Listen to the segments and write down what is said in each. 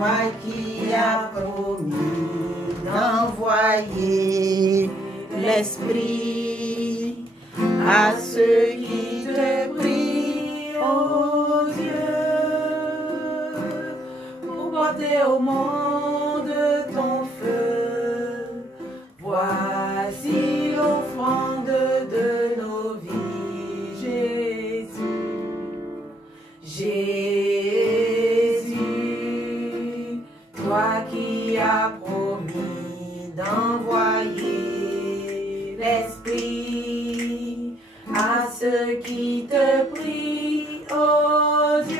toi qui as promis d'envoyer l'Esprit à ceux qui te prient, ô Dieu, pour porter au monde ton feu. Voici l'offrande de nos vies, Jésus. Jésus, toi qui as promis d'envoyer l'Esprit à ceux qui te prient, oh Dieu,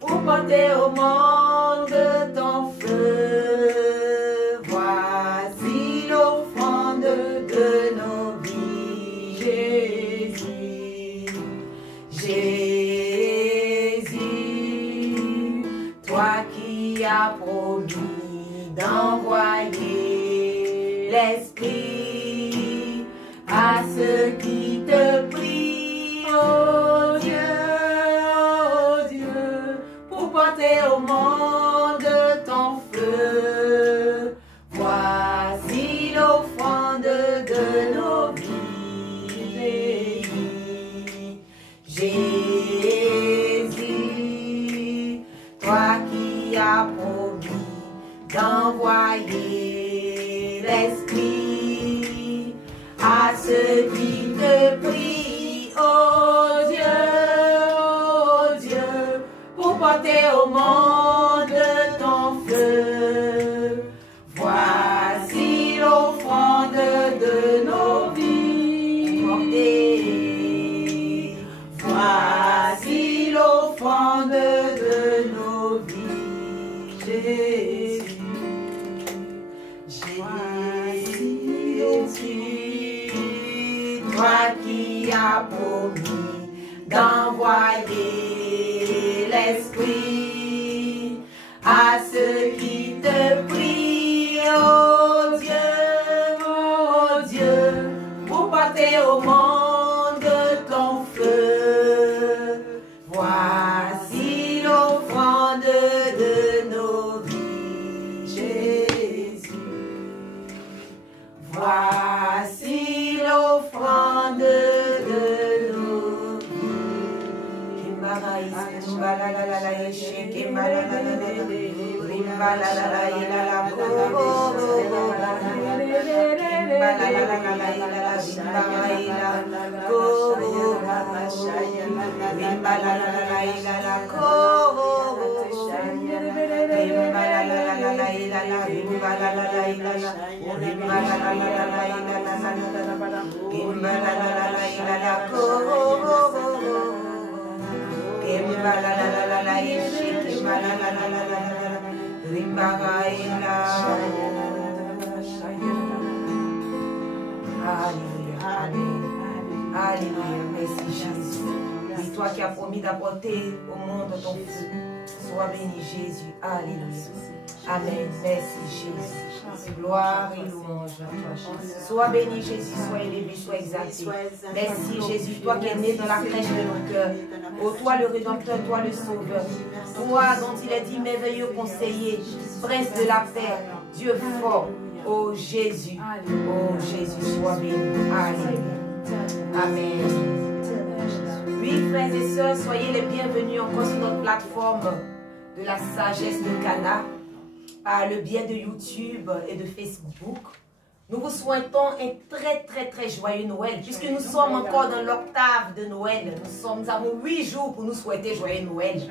pour porter au monde ton feu. Voici l'offrande de nos vies, Jésus. Jésus, toi qui as promis d'envoyer l'Esprit à ceux qui te prient, oh Dieu, pour porter au monde ton feu. Voici l'offrande de nos vies, Jésus, toi qui as promis d'envoyer l'Esprit à ceux qui te prient, oh Dieu, pour porter au monde ton feu. Voici l'offrande de nos vies. Voici l'offrande de nos vies, Jésus. Jésus, toi qui as promis d'envoyer l'Esprit à ceux qui te prient, oh Dieu, pour porter au monde ton feu. Voici l'offrande de nos vies, Jésus. Voici l'offrande de nos vies. Alléluia, merci Jésus. Oui, toi qui as promis d'apporter au monde ton feu. Sois béni Jésus. Alléluia. Amen. Merci Jésus. Gloire et louange à toi Jésus. Sois béni Jésus, sois élevé, sois exalté. Merci Jésus, toi qui es né dans la crèche de nos cœurs. Ô toi le Rédempteur, toi le Sauveur. Toi dont il est dit merveilleux conseiller, prince de la paix, Dieu fort. Ô Jésus, sois béni. Alléluia. Amen. Oui, frères et sœurs, soyez les bienvenus encore sur notre plateforme de la sagesse de Cana, par le biais de YouTube et de Facebook. Nous vous souhaitons un très joyeux Noël, puisque nous sommes encore dans l'octave de Noël. Nous avons 8 jours pour nous souhaiter joyeux Noël.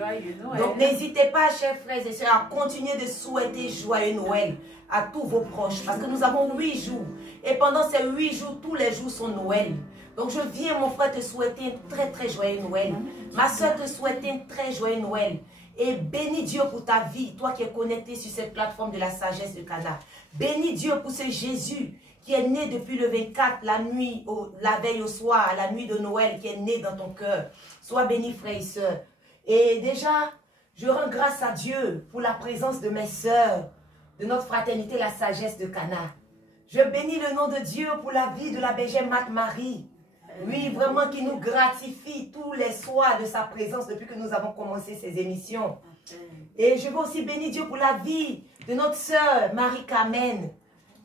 Donc n'hésitez pas, chers frères et sœurs, à continuer de souhaiter joyeux Noël à tous vos proches, parce que nous avons 8 jours. Et pendant ces 8 jours, tous les jours sont Noël. Donc je viens, mon frère, te souhaiter un très joyeux Noël. Ma soeur te souhaite un très joyeux Noël. Et bénis Dieu pour ta vie, toi qui es connecté sur cette plateforme de la sagesse de Cana. Bénis Dieu pour ce Jésus qui est né depuis le 24, la veille au soir, la nuit de Noël, qui est né dans ton cœur. Sois béni, frères et sœurs. Et déjà, je rends grâce à Dieu pour la présence de mes sœurs, de notre fraternité, la sagesse de Cana. Je bénis le nom de Dieu pour la vie de la bergère Marie. Oui, vraiment qui nous gratifie tous les soirs de sa présence depuis que nous avons commencé ces émissions. Et je veux aussi bénir Dieu pour la vie de notre sœur Marie-Carmen.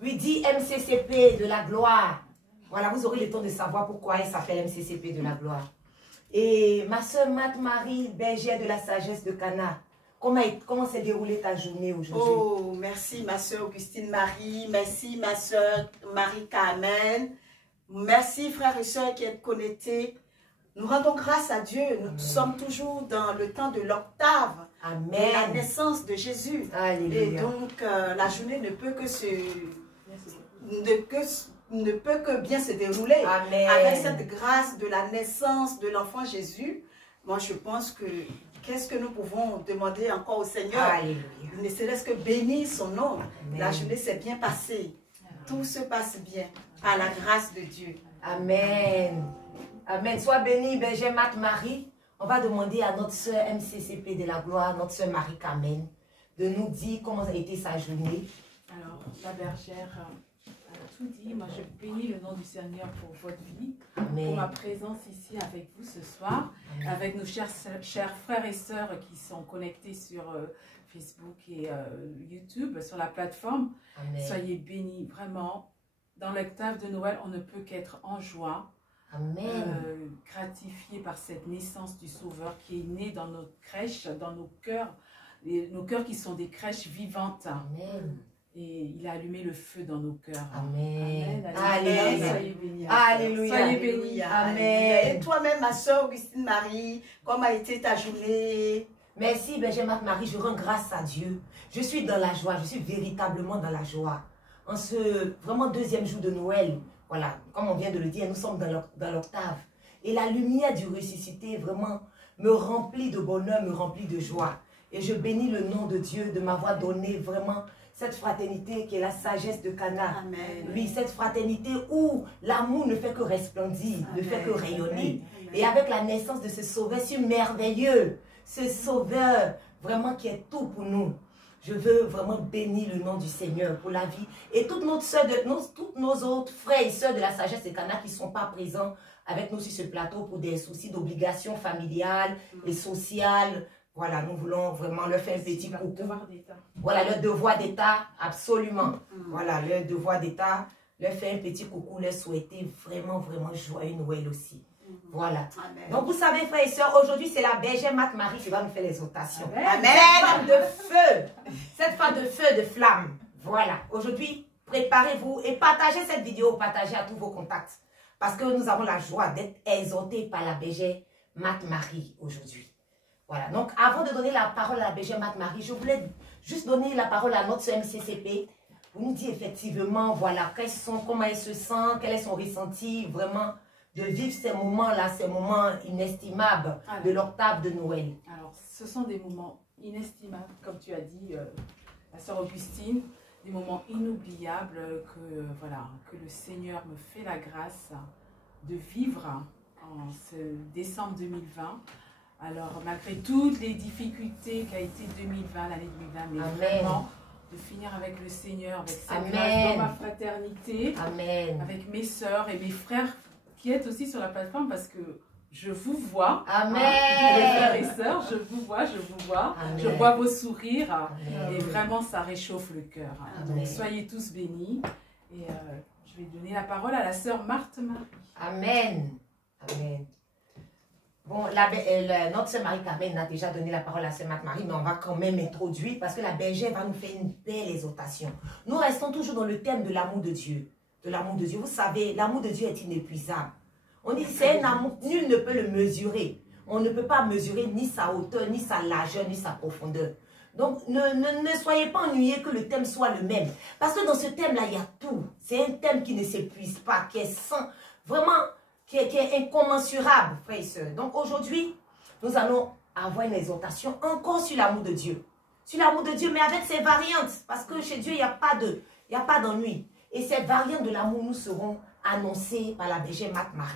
Lui dit MCCP de la gloire. Voilà, vous aurez le temps de savoir pourquoi elle s'appelle MCCP de la gloire. Et ma sœur Marie, bergère de la sagesse de Cana. Comment s'est déroulée ta journée aujourd'hui? Oh, merci ma sœur Augustine Marie. Merci ma sœur Marie-Carmen. Merci frères et sœurs qui êtes connectés. Nous rendons grâce à Dieu. Nous sommes toujours dans le temps de l'octave. Amen. La naissance de Jésus. Alléluia. Et donc, la journée ne peut que bien se dérouler. Amen. Avec cette grâce de la naissance de l'enfant Jésus. Moi, je pense que qu'est-ce que nous pouvons demander encore au Seigneur? Alléluia. Ne serait-ce que bénir son nom. Amen. La journée s'est bien passée. Tout se passe bien par la grâce de Dieu. Amen. Amen. Sois béni, berger Marie. On va demander à notre sœur MCCP de la gloire, notre sœur Marie-Carmen, de nous dire comment a été sa journée. Alors, la bergère a tout dit. Moi, je bénis le nom du Seigneur pour votre vie, Amen. pour ma présence ici avec vous ce soir, Amen. avec nos chers frères et sœurs qui sont connectés sur Facebook et YouTube, sur la plateforme. Amen. Soyez bénis, vraiment. Dans l'octave de Noël, on ne peut qu'être en joie, Amen. gratifié par cette naissance du Sauveur qui est né dans notre crèche, dans nos cœurs qui sont des crèches vivantes. Amen. Et il a allumé le feu dans nos cœurs. Amen. Alléluia. Alléluia. Soyez bénis. Alléluia. Soyez bénis. Amen. Et toi-même, ma soeur Augustine Marie, comment a été ta journée? Merci, berger Marie. Je rends grâce à Dieu. Je suis dans la joie. Je suis véritablement dans la joie. En ce vraiment deuxième jour de Noël, voilà, comme on vient de le dire, nous sommes dans l'octave. Et la lumière du ressuscité vraiment me remplit de bonheur, me remplit de joie. Et je bénis le nom de Dieu de m'avoir donné vraiment cette fraternité qui est la sagesse de Cana. Amen. Oui, cette fraternité où l'amour ne fait que resplendir, ne fait que rayonner. Et avec la naissance de ce sauveur si merveilleux, ce sauveur vraiment qui est tout pour nous. Je veux vraiment bénir le nom du Seigneur pour la vie. Et toutes nos autres frères et sœurs de la sagesse de Cana qui ne sont pas présents avec nous sur ce plateau pour des soucis d'obligations familiales et sociales. Voilà, nous voulons vraiment leur faire un petit coucou. Devoir d'État. Voilà, leur devoir d'État, absolument. Voilà, leur devoir d'État, leur faire un petit coucou, leur souhaiter vraiment, vraiment joyeux Noël aussi. Voilà. Amen. Donc, vous savez, frères et sœurs, aujourd'hui, c'est la bergère Marie qui va nous faire l'exhortation. Amen. Cette femme de feu, cette femme de feu, de flamme. Voilà. Aujourd'hui, préparez-vous et partagez cette vidéo, partagez à tous vos contacts. Parce que nous avons la joie d'être exhortés par la bergère Marie aujourd'hui. Voilà. Donc, avant de donner la parole à la bergère Marie, je voulais juste donner la parole à notre sœur MCCP pour nous dire effectivement, voilà, comment elle se sent, quel est son ressenti, vraiment, de vivre ces moments-là, ces moments inestimables de l'octave de Noël. Alors, ce sont des moments inestimables, comme tu as dit, la sœur Augustine, des moments inoubliables que le Seigneur me fait la grâce de vivre en ce décembre 2020. Alors, malgré toutes les difficultés qu'a été 2020, l'année 2020, mais Amen. vraiment de finir avec le Seigneur, avec cette Amen. grâce dans ma fraternité, Amen. avec mes sœurs et mes frères qui êtes aussi sur la plateforme parce que je vous vois. Amen. Les frères et sœurs, je vous vois. Amen. Je vois vos sourires. Amen. Et vraiment, ça réchauffe le cœur. Amen. Donc, soyez tous bénis. Et je vais donner la parole à la sœur Marthe Marie. Amen. Amen. Bon, notre sœur Marie-Carmen a déjà donné la parole à sœur Marie, mais on va quand même introduire parce que la bergère va nous faire une belle exhortation. Nous restons toujours dans le thème de l'amour de Dieu. De l'amour de Dieu. Vous savez, l'amour de Dieu est inépuisable. On dit que c'est un amour, nul ne peut le mesurer. On ne peut pas mesurer ni sa hauteur, ni sa largeur, ni sa profondeur. Donc, ne soyez pas ennuyés que le thème soit le même. Parce que dans ce thème-là, il y a tout. C'est un thème qui ne s'épuise pas, qui est sans, vraiment, qui est incommensurable, frères et sœurs. Donc, aujourd'hui, nous allons avoir une exhortation encore sur l'amour de Dieu. Sur l'amour de Dieu, mais avec ses variantes. Parce que chez Dieu, il n'y a pas d'ennui. Et ces variantes de l'amour nous seront annoncées par la bergère Marie.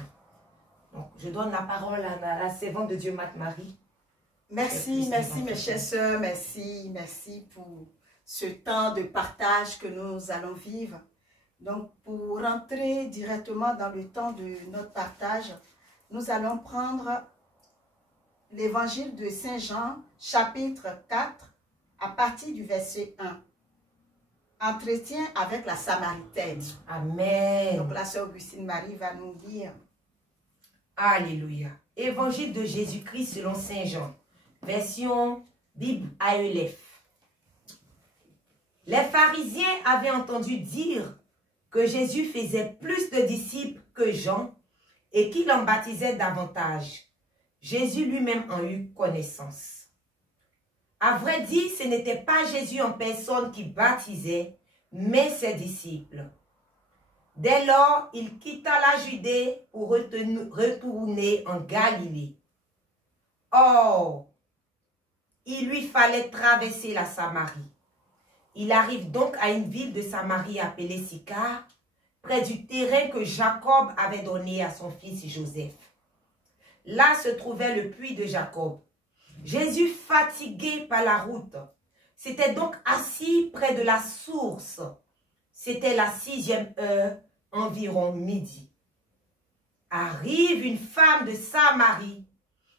Donc, je donne la parole à la servante de Dieu, Marie. Merci, merci mes chères sœurs, merci pour ce temps de partage que nous allons vivre. Donc, pour rentrer directement dans le temps de notre partage, nous allons prendre l'évangile de Saint Jean, chapitre 4, à partir du verset 1. Entretien avec la Samaritaine. Amen. Donc la sœur Augustine Marie va nous lire. Alléluia. Évangile de Jésus-Christ selon Saint Jean. Version Bible AELF. Les pharisiens avaient entendu dire que Jésus faisait plus de disciples que Jean et qu'il en baptisait davantage. Jésus lui-même en eut connaissance. À vrai dire, ce n'était pas Jésus en personne qui baptisait, mais ses disciples. Dès lors, il quitta la Judée pour retourner en Galilée. Or, il lui fallait traverser la Samarie. Il arrive donc à une ville de Samarie appelée Sychar, près du terrain que Jacob avait donné à son fils Joseph. Là se trouvait le puits de Jacob. Jésus, fatigué par la route, s'était donc assis près de la source. C'était la 6e heure, environ midi. Arrive une femme de Samarie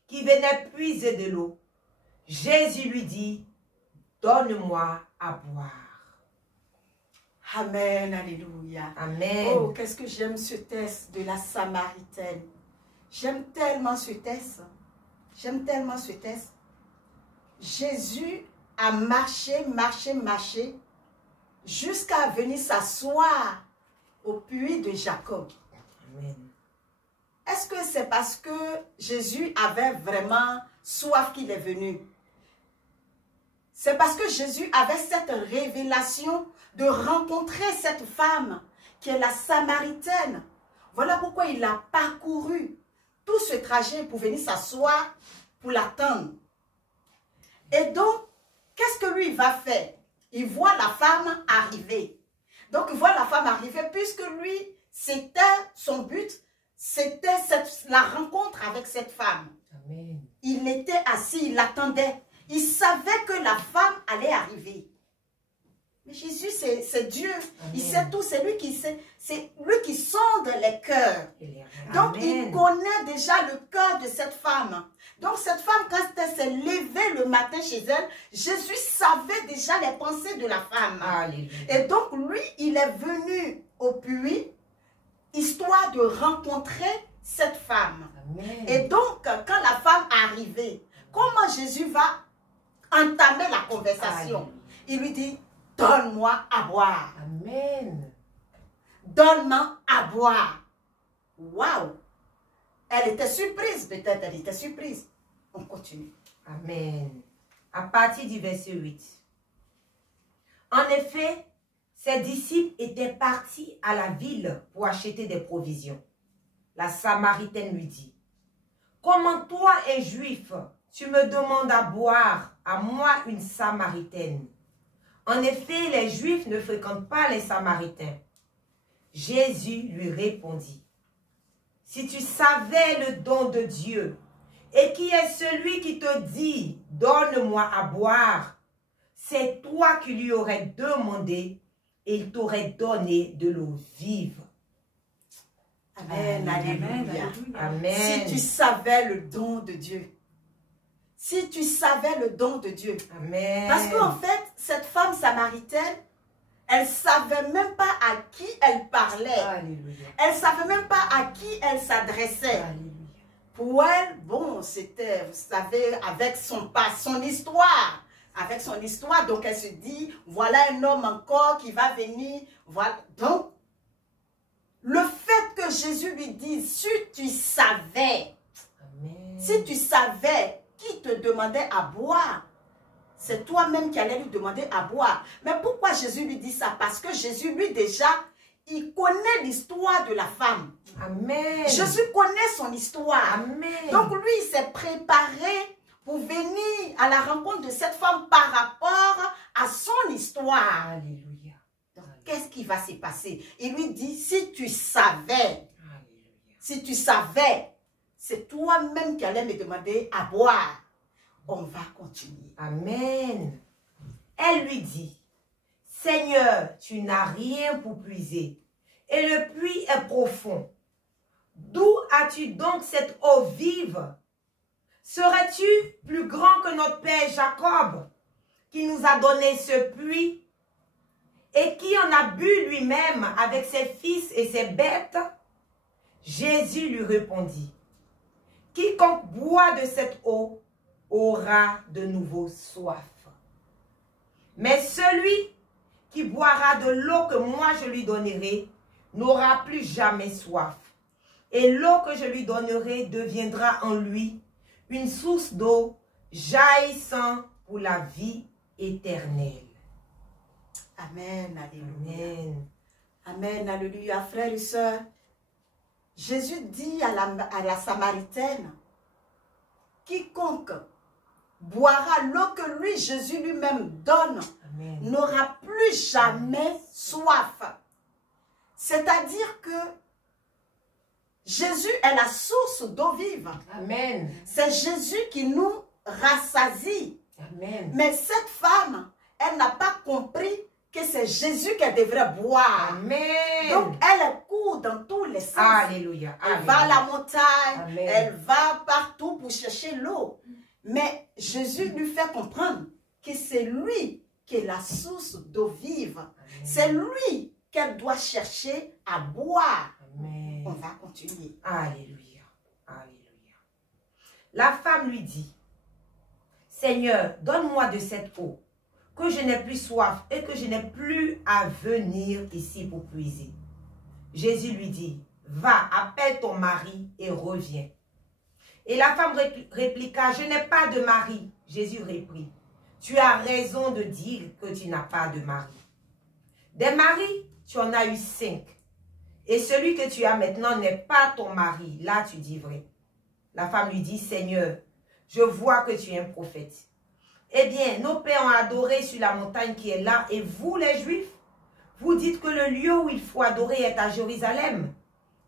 qui venait puiser de l'eau. Jésus lui dit, « Donne-moi à boire. » Amen, alléluia. Amen. Oh, qu'est-ce que j'aime ce texte de la Samaritaine. J'aime tellement ce texte. J'aime tellement ce texte. Jésus a marché, jusqu'à venir s'asseoir au puits de Jacob. Amen. Est-ce que c'est parce que Jésus avait vraiment soif qu'il est venu? C'est parce que Jésus avait cette révélation de rencontrer cette femme qui est la Samaritaine. Voilà pourquoi il a parcouru tout ce trajet pour venir s'asseoir pour l'attendre. Et donc, qu'est-ce que lui va faire? Il voit la femme arriver. Donc, il voit la femme arriver puisque lui, c'était son but, c'était la rencontre avec cette femme. Amen. Il était assis, il l'attendait. Il savait que la femme allait arriver. Mais Jésus, c'est Dieu. Amen. Il sait tout. C'est lui qui sait. C'est lui qui sonde les cœurs. Donc, Amen. il connaît déjà le cœur de cette femme. Donc, cette femme, quand elle s'est levée le matin chez elle, Jésus savait déjà les pensées de la femme. Alléluia. Et donc, lui, il est venu au puits, histoire de rencontrer cette femme. Amen. Et donc, quand la femme est arrivée, comment Jésus va entamer la conversation? Alléluia. Il lui dit, donne-moi à boire. Amen. Donne-moi à boire. Waouh! Elle était surprise, peut-être, elle était surprise. On continue. Amen. À partir du verset 8. En effet, ses disciples étaient partis à la ville pour acheter des provisions. La Samaritaine lui dit, « Comment toi, un juif, tu me demandes à boire, à moi une Samaritaine? En effet, les Juifs ne fréquentent pas les Samaritains. » Jésus lui répondit, « Si tu savais le don de Dieu, et qui est celui qui te dit, donne-moi à boire, c'est toi qui lui aurais demandé, et il t'aurait donné de l'eau vive. » Amen, alléluia. Amen. Si tu savais le don de Dieu. Si tu savais le don de Dieu. Amen. Parce qu'en fait, cette femme samaritaine, elle ne savait même pas à qui elle parlait. Alléluia. Elle ne savait même pas à qui elle s'adressait. Alléluia. Pour elle, bon, c'était, vous savez, avec son histoire. Avec son histoire, donc elle se dit, voilà un homme encore qui va venir. Voilà. Donc, le fait que Jésus lui dise, si tu savais, Amen. si tu savais qui te demandait à boire, c'est toi-même qui allais lui demander à boire. Mais pourquoi Jésus lui dit ça? Parce que Jésus, lui, déjà, il connaît l'histoire de la femme. Amen. Jésus connaît son histoire. Amen. Donc lui, il s'est préparé pour venir à la rencontre de cette femme par rapport à son histoire. Alléluia. Qu'est-ce qui va se passer? Il lui dit, si tu savais, Alléluia. si tu savais, c'est toi-même qui allais me demander à boire. On va continuer. Amen. Elle lui dit, Seigneur, tu n'as rien pour puiser, et le puits est profond. D'où as-tu donc cette eau vive? serais-tu plus grand que notre père Jacob, qui nous a donné ce puits et qui en a bu lui-même avec ses fils et ses bêtes? Jésus lui répondit, quiconque boit de cette eau aura de nouveau soif. Mais celui qui boira de l'eau que moi je lui donnerai n'aura plus jamais soif. Et l'eau que je lui donnerai deviendra en lui une source d'eau jaillissant pour la vie éternelle. Amen, alléluia. Amen. Amen, alléluia. Frères et sœurs, Jésus dit à la Samaritaine, quiconque boira l'eau que lui, Jésus lui-même donne, n'aura plus jamais soif. C'est-à-dire que Jésus est la source d'eau vive. Amen. C'est Jésus qui nous rassasie. Amen. Mais cette femme, elle n'a pas compris que c'est Jésus qu'elle devrait boire. Amen. Donc, elle court dans tous les sens. Alléluia. Elle va à la montagne, Amen. elle va partout pour chercher l'eau. Mais Jésus lui fait comprendre que c'est lui qui est la source d'eau vive. C'est lui qu'elle doit chercher à boire. Amen. On va continuer. Alléluia. Alléluia. La femme lui dit, Seigneur, donne-moi de cette eau, que je n'ai plus soif et que je n'ai plus à venir ici pour puiser. Jésus lui dit, va, appelle ton mari et reviens. Et la femme répliqua, je n'ai pas de mari. Jésus reprit, tu as raison de dire que tu n'as pas de mari. Des maris, tu en as eu 5. Et celui que tu as maintenant n'est pas ton mari. Là, tu dis vrai. La femme lui dit, Seigneur, je vois que tu es un prophète. Eh bien, nos pères ont adoré sur la montagne qui est là. Et vous, les Juifs, vous dites que le lieu où il faut adorer est à Jérusalem.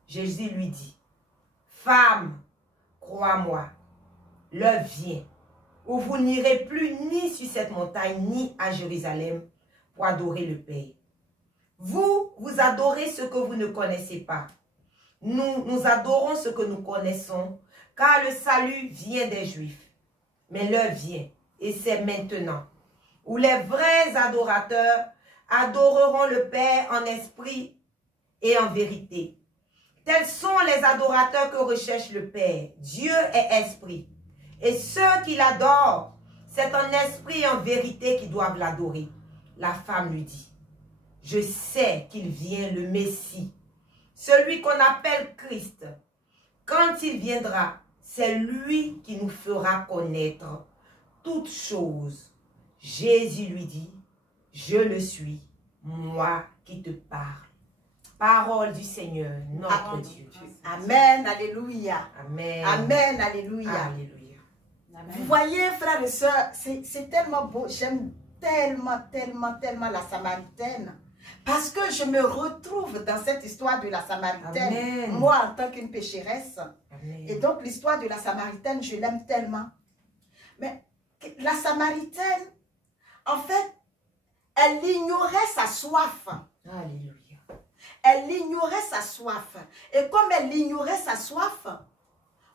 Jésus lui dit, femme, crois-moi, l'heure vient où vous n'irez plus ni sur cette montagne ni à Jérusalem pour adorer le Père. Vous adorez ce que vous ne connaissez pas. Nous adorons ce que nous connaissons, car le salut vient des Juifs. Mais l'heure vient, et c'est maintenant, où les vrais adorateurs adoreront le Père en esprit et en vérité. Tels sont les adorateurs que recherche le Père. Dieu est esprit. Et ceux qui l'adorent, c'est en esprit et en vérité qu'ils doivent l'adorer. La femme lui dit, je sais qu'il vient le Messie, celui qu'on appelle Christ. Quand il viendra, c'est lui qui nous fera connaître toutes choses. Jésus lui dit, je le suis, moi qui te parle. Parole du Seigneur, notre Dieu. Amen, alléluia. Amen. Amen, alléluia. Alléluia. Amen. Vous voyez, frères et sœurs, c'est tellement beau. J'aime tellement la Samaritaine. Parce que je me retrouve dans cette histoire de la Samaritaine. Amen. Moi, en tant qu'une pécheresse. Amen. Et donc, l'histoire de la Samaritaine, je l'aime tellement. Mais la Samaritaine, en fait, elle ignorait sa soif. Alléluia. Elle ignorait sa soif. Et comme elle ignorait sa soif,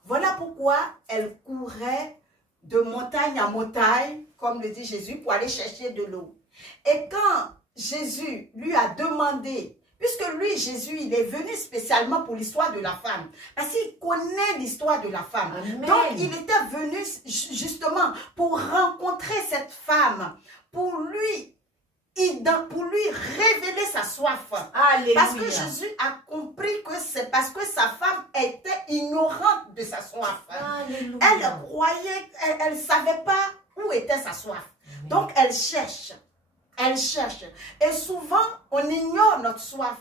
voilà pourquoi elle courait de montagne en montagne, comme le dit Jésus, pour aller chercher de l'eau. Et quand Jésus lui a demandé, puisque lui, Jésus, il est venu spécialement pour l'histoire de la femme, parce qu'il connaît l'histoire de la femme. Amen. Donc, il était venu justement pour rencontrer cette femme, pour lui révéler sa soif. Alléluia. Parce que Jésus a compris que c'est parce que sa femme était ignorante de sa soif. Alléluia. Elle croyait, elle ne savait pas où était sa soif. Amen. Donc elle cherche. Elle cherche. Et souvent, on ignore notre soif.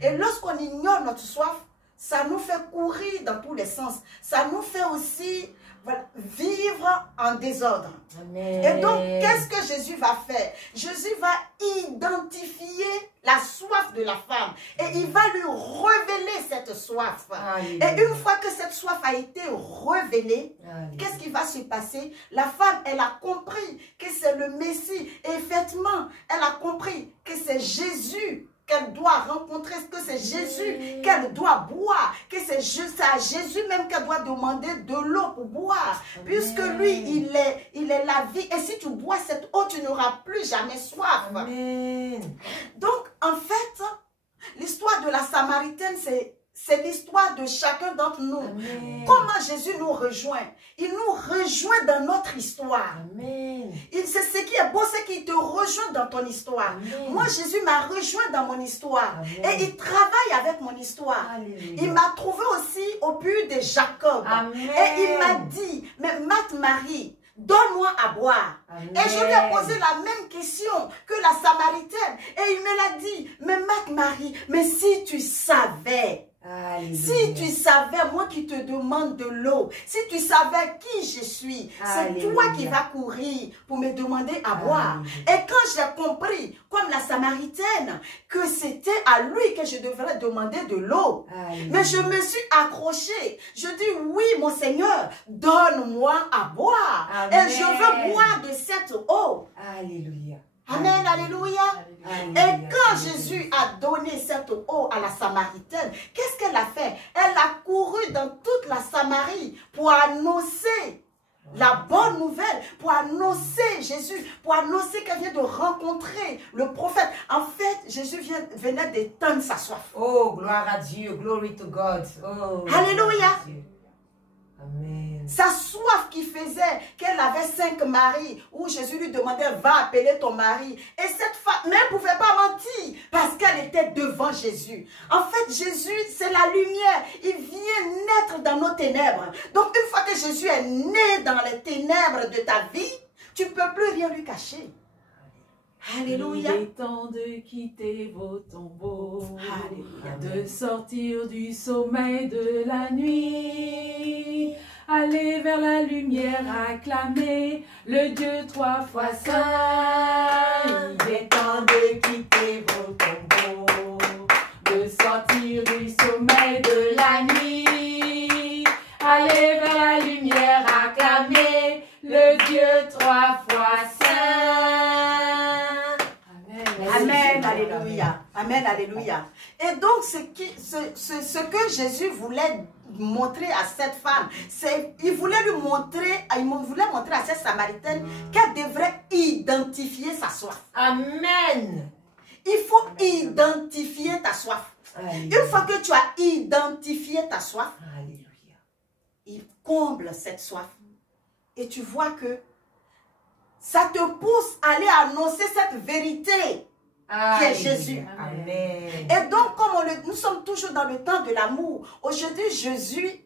Et lorsqu'on ignore notre soif, ça nous fait courir dans tous les sens. Ça nous fait aussi vivre en désordre. Amen. Et donc, qu'est-ce que Jésus va faire? Jésus va identifier la soif de la femme. Et il va lui révéler cette soif. Alléluia. Et une fois que cette soif a été révélée, qu'est-ce qui va se passer? La femme, elle a compris que c'est le Messie. Et effectivement, elle a compris que c'est Jésus qu'elle doit rencontrer, que c'est Jésus qu'elle doit boire, que c'est à Jésus même qu'elle doit demander de l'eau pour boire. Amen. Puisque lui, il est la vie. Et si tu bois cette eau, tu n'auras plus jamais soif. Amen. Donc, en fait, l'histoire de la Samaritaine, c'est l'histoire de chacun d'entre nous. Amen. Comment Jésus nous rejoint? Il nous rejoint dans notre histoire. C'est ce qui est beau, c'est qu'il te rejoint dans ton histoire. Amen. Moi, Jésus m'a rejoint dans mon histoire. Amen. Et il travaille avec mon histoire. Alléluia. Il m'a trouvé aussi au puits de Jacob. Amen. Et il m'a dit, mais Marie, donne-moi à boire. Amen. Et je lui ai posé la même question que la Samaritaine. Et il me l'a dit, mais Marie, mais si tu savais... Alléluia. Si tu savais, moi qui te demande de l'eau, si tu savais qui je suis, c'est toi qui vas courir pour me demander à boire. Et quand j'ai compris, comme la Samaritaine, que c'était à lui que je devrais demander de l'eau, mais je me suis accrochée. Je dis, oui, mon Seigneur, donne-moi à boire. Amen. Et je veux boire de cette eau. Alléluia. Amen, alléluia. Alléluia. Et quand Jésus a donné cette eau à la Samaritaine, qu'est-ce qu'elle a fait? Elle a couru dans toute la Samarie pour annoncer la bonne nouvelle, pour annoncer Jésus, pour annoncer qu'elle vient de rencontrer le prophète. En fait, Jésus venait d'éteindre sa soif. Oh, gloire à Dieu, glory to God. Oh, alléluia. Amen. Sa soif qui faisait qu'elle avait 5 maris, où Jésus lui demandait, va appeler ton mari. Et cette femme ne pouvait pas mentir parce qu'elle était devant Jésus. En fait, Jésus, c'est la lumière. Il vient naître dans nos ténèbres. Donc, une fois que Jésus est né dans les ténèbres de ta vie, tu ne peux plus rien lui cacher. Alléluia. Il est temps de quitter vos tombeaux. Alléluia. De sortir du sommeil de la nuit. Allez vers la lumière, acclamer le Dieu 3 fois saint. Il est temps de quitter vos tombeaux, de sortir du sommeil de la nuit. Allez vers la lumière, acclamer le Dieu 3 fois saint. Amen. Amen, alléluia. Amen, alléluia. Et donc, ce que Jésus voulait montrer à cette femme, il voulait montrer à cette Samaritaine qu'elle devrait identifier sa soif. Amen. Il faut identifier ta soif. Alléluia. Une fois que tu as identifié ta soif, alléluia, il comble cette soif. Et tu vois que ça te pousse à aller annoncer cette vérité. Qui est Jésus. Amen. Et donc, comme nous sommes toujours dans le temps de l'amour, aujourd'hui, Jésus,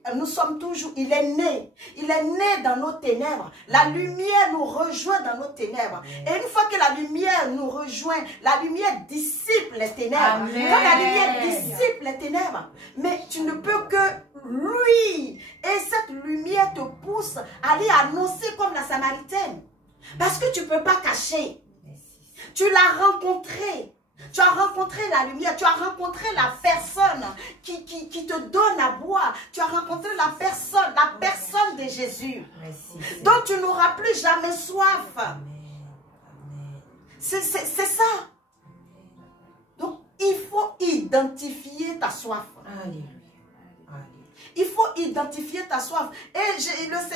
il est né. Il est né dans nos ténèbres. La lumière nous rejoint dans nos ténèbres. Et une fois que la lumière nous rejoint, la lumière dissipe les ténèbres. Amen. Quand la lumière dissipe les ténèbres, mais tu ne peux que lui. Et cette lumière te pousse à aller annoncer comme la Samaritaine. Parce que tu ne peux pas cacher. Tu l'as rencontré. Tu as rencontré la lumière. Tu as rencontré la personne qui te donne à boire. Tu as rencontré la personne de Jésus. Merci. Donc tu n'auras plus jamais soif. C'est ça. Donc il faut identifier ta soif. Alléluia. Il faut identifier ta soif. Et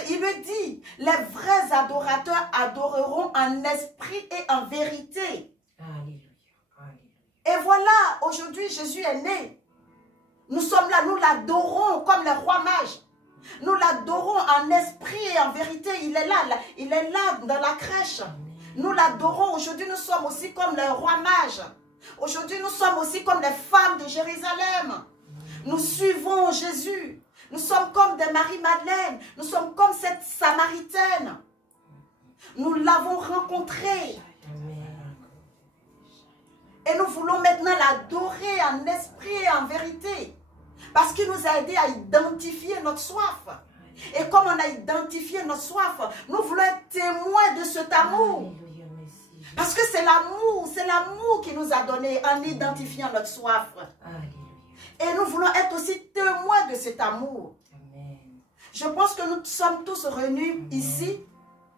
il le dit, les vrais adorateurs adoreront en esprit et en vérité. Alléluia. Et voilà, aujourd'hui Jésus est né. Nous sommes là, nous l'adorons comme les rois mages. Nous l'adorons en esprit et en vérité. Il est là dans la crèche. Nous l'adorons. Aujourd'hui nous sommes aussi comme les rois mages. Aujourd'hui nous sommes aussi comme les femmes de Jérusalem. Nous suivons Jésus. Nous sommes comme des Marie-Madeleine. Nous sommes comme cette Samaritaine. Nous l'avons rencontrée. Et nous voulons maintenant l'adorer en esprit et en vérité. Parce qu'il nous a aidé à identifier notre soif. Et comme on a identifié notre soif, nous voulons être témoins de cet amour. Parce que c'est l'amour qui nous a donné en identifiant notre soif. Et nous voulons être aussi témoins de cet amour. Amen. Je pense que nous sommes tous réunis ici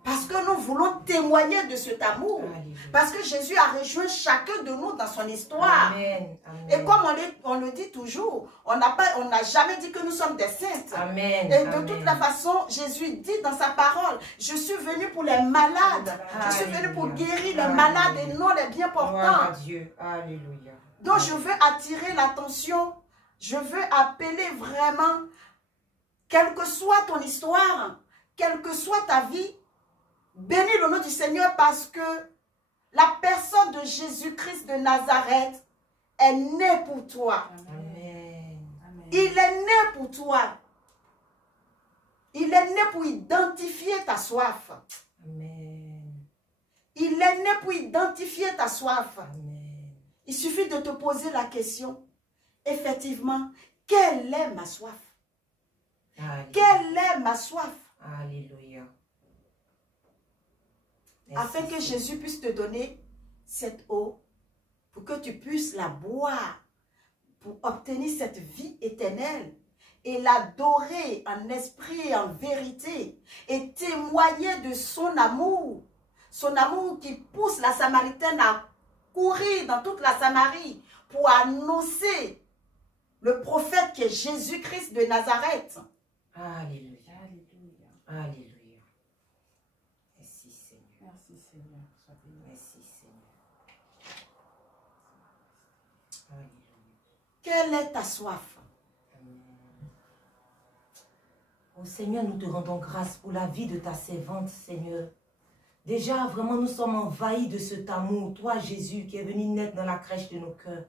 Parce que nous voulons témoigner de cet amour. Alléluia. Parce que Jésus a rejoint chacun de nous dans son histoire. Amen. Amen. Et comme on le dit toujours, on n'a jamais dit que nous sommes des saintes. Amen. Et de Amen. toute la façon, Jésus dit dans sa parole, je suis venu pour les malades. Je suis venu pour Alléluia. guérir les Alléluia. malades et non les bien Gloire portants. à Dieu. Alléluia. Donc je veux attirer l'attention. Je veux appeler vraiment, quelle que soit ton histoire, quelle que soit ta vie, bénis le nom du Seigneur parce que la personne de Jésus-Christ de Nazareth est née pour toi. Amen. Amen. Il est né pour toi. Il est né pour identifier ta soif. Amen. Il est né pour identifier ta soif. Amen. Il suffit de te poser la question. Effectivement, quelle est ma soif? Alléluia. Quelle est ma soif? Alléluia. Merci, Afin que Seigneur. Jésus puisse te donner cette eau pour que tu puisses la boire pour obtenir cette vie éternelle et l'adorer en esprit et en vérité et témoigner de son amour qui pousse la Samaritaine à courir dans toute la Samarie pour annoncer le prophète qui est Jésus-Christ de Nazareth. Alléluia. Alléluia. Alléluia. Merci Seigneur. Merci Seigneur. Sois béni. Merci Seigneur. Alléluia. Quelle est ta soif? Amen. Oh Seigneur, nous te rendons grâce pour la vie de ta servante, Seigneur. Déjà, vraiment, nous sommes envahis de cet amour. Toi, Jésus, qui est venu naître dans la crèche de nos cœurs.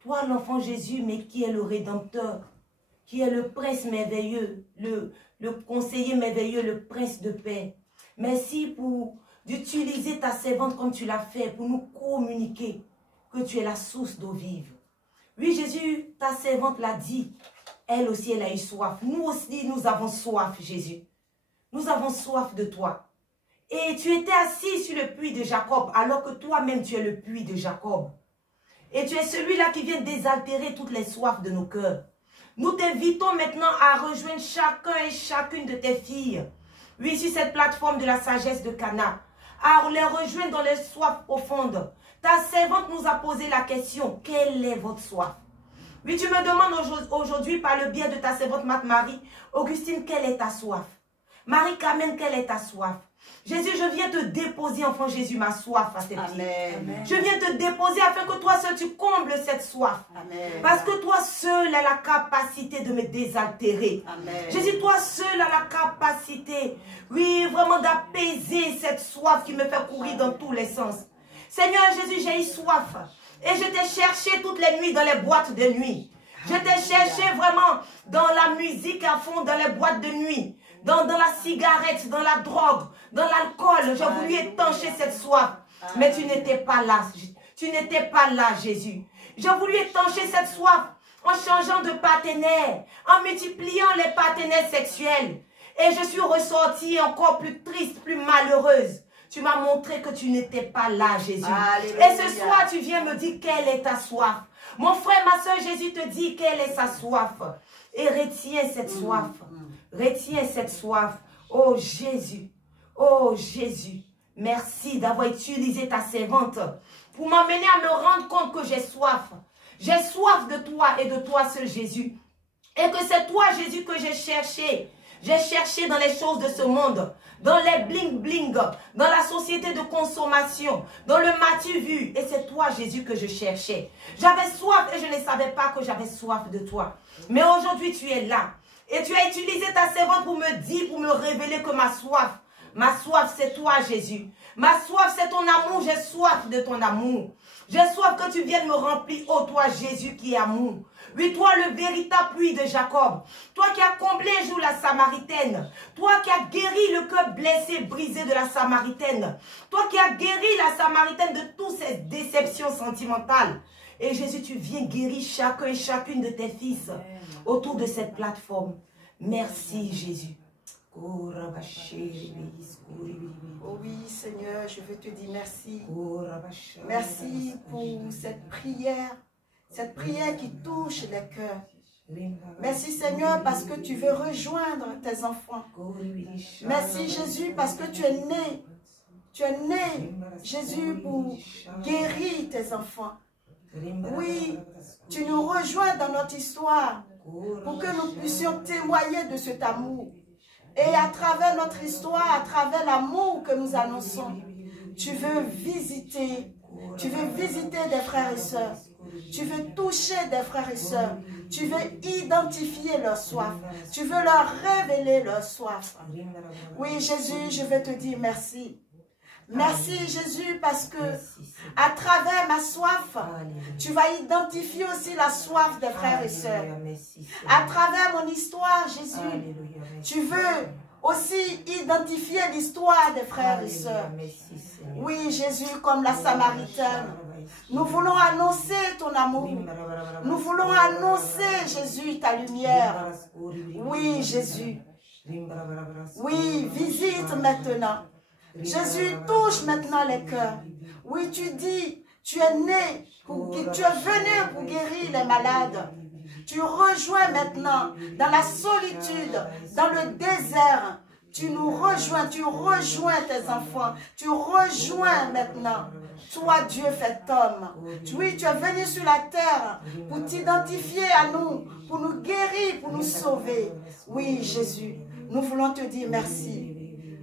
Toi, l'enfant Jésus, mais qui est le Rédempteur, qui est le prince merveilleux, le conseiller merveilleux, le prince de paix. Merci pour d'utiliser ta servante comme tu l'as fait, pour nous communiquer que tu es la source d'eau vive. Oui, Jésus, ta servante l'a dit. Elle aussi, elle a eu soif. Nous aussi, nous avons soif, Jésus. Nous avons soif de toi. Et tu étais assis sur le puits de Jacob, alors que toi-même, tu es le puits de Jacob. Et tu es celui-là qui vient désaltérer toutes les soifs de nos cœurs. Nous t'invitons maintenant à rejoindre chacun et chacune de tes filles. Oui, sur cette plateforme de la sagesse de Cana. À les rejoindre dans les soifs profondes. Ta servante nous a posé la question, quelle est votre soif? Oui, tu me demandes aujourd'hui par le biais de ta servante Marie, Augustine, quelle est ta soif? Marie-Carmen, quelle est ta soif? Jésus, je viens te déposer, enfant Jésus, ma soif à tes pieds. Amen. Je viens te déposer afin que toi seul tu combles cette soif. Amen. Parce que toi seul as la capacité de me désaltérer. Amen. Jésus, toi seul as la capacité, oui, vraiment d'apaiser cette soif qui me fait courir dans tous les sens. Seigneur Jésus, j'ai eu soif. Et je t'ai cherché toutes les nuits dans les boîtes de nuit. Je t'ai cherché vraiment dans la musique à fond, dans les boîtes de nuit. Dans la cigarette, dans la drogue, dans l'alcool. J'ai voulu étancher cette soif. Mais tu n'étais pas là. Tu n'étais pas là, Jésus. J'ai voulu étancher cette soif en changeant de partenaire, en multipliant les partenaires sexuels. Et je suis ressortie encore plus triste, plus malheureuse. Tu m'as montré que tu n'étais pas là, Jésus. Alléluia. Et ce soir, tu viens me dire quelle est ta soif. Mon frère, ma soeur, Jésus te dit quelle est sa soif. Et retiens cette soif. Retiens cette soif. Oh Jésus. Oh Jésus. Merci d'avoir utilisé ta servante pour m'emmener à me rendre compte que j'ai soif. J'ai soif de toi et de toi seul, Jésus. Et que c'est toi, Jésus, que j'ai cherché. J'ai cherché dans les choses de ce monde, dans les bling-bling, dans la société de consommation, dans le m'as-tu vu. Et c'est toi, Jésus, que je cherchais. J'avais soif et je ne savais pas que j'avais soif de toi. Mais aujourd'hui, tu es là. Et tu as utilisé ta servante pour me dire, pour me révéler que ma soif, c'est toi, Jésus. Ma soif, c'est ton amour. J'ai soif de ton amour. J'ai soif que tu viennes me remplir, oh toi, Jésus, qui est amour. Oui, toi, le véritable puits de Jacob. Toi qui as comblé un jour la Samaritaine. Toi qui as guéri le cœur blessé, brisé de la Samaritaine. Toi qui as guéri la Samaritaine de toutes ces déceptions sentimentales. Et Jésus, tu viens guérir chacun et chacune de tes fils autour de cette plateforme. Merci, Jésus. Oh oui, Seigneur, je veux te dire merci. Merci pour cette prière qui touche les cœurs. Merci Seigneur parce que tu veux rejoindre tes enfants. Merci Jésus parce que tu es né. Tu es né, Jésus, pour guérir tes enfants. Oui, tu nous rejoins dans notre histoire pour que nous puissions témoigner de cet amour. Et à travers notre histoire, à travers l'amour que nous annonçons, tu veux visiter des frères et sœurs. Tu veux toucher des frères et sœurs. Tu veux identifier leur soif. Tu veux leur révéler leur soif. Oui, Jésus, je veux te dire merci. Merci Jésus parce que à travers ma soif, tu vas identifier aussi la soif des frères et sœurs. À travers mon histoire, Jésus, tu veux aussi identifier l'histoire des frères et sœurs. Oui, Jésus, comme la Samaritaine, nous voulons annoncer ton amour. Nous voulons annoncer, Jésus, ta lumière. Oui, Jésus. Oui, visite maintenant. Jésus, touche maintenant les cœurs. Oui, tu dis, tu es né, tu es venu pour guérir les malades. Tu rejoins maintenant dans la solitude, dans le désert. Tu nous rejoins, tu rejoins tes enfants. Tu rejoins maintenant. Toi, Dieu fait homme. Oui, tu es venu sur la terre pour t'identifier à nous, pour nous guérir, pour nous sauver. Oui, Jésus, nous voulons te dire merci.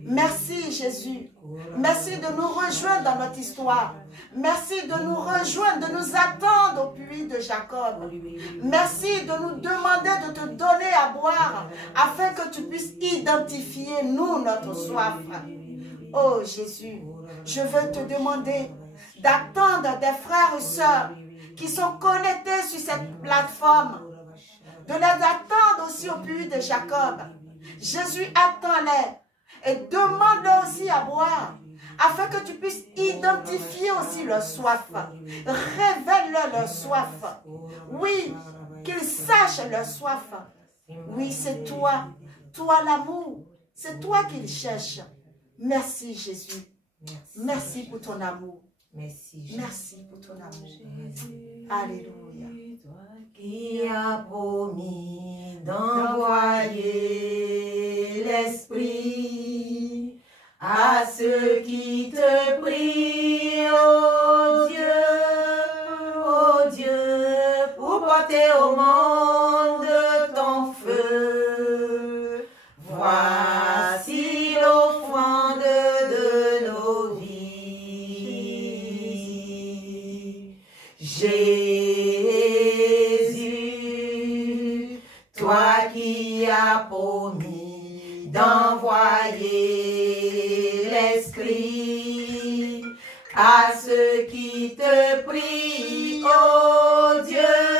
Merci Jésus. Merci de nous rejoindre dans notre histoire. Merci de nous rejoindre, de nous attendre au puits de Jacob. Merci de nous demander de te donner à boire afin que tu puisses identifier nous notre soif. Oh Jésus, je veux te demander d'attendre des frères et sœurs qui sont connectés sur cette plateforme, de les attendre aussi au puits de Jacob. Jésus, attends-les. Et demande-leur aussi à boire, afin que tu puisses identifier aussi leur soif. Révèle-leur leur soif. Oui, qu'ils sachent leur soif. Oui, c'est toi, toi l'amour. C'est toi qu'ils cherchent. Merci Jésus. Merci pour ton amour. Merci pour ton amour. Alléluia. Qui a promis d'envoyer l'Esprit à ceux qui te prient, oh Dieu, pour porter au monde ton feu. Voici l'offrande de nos vies. Jésus, toi qui as promis d'envoyer l'Esprit à ceux qui te prient, oh Dieu.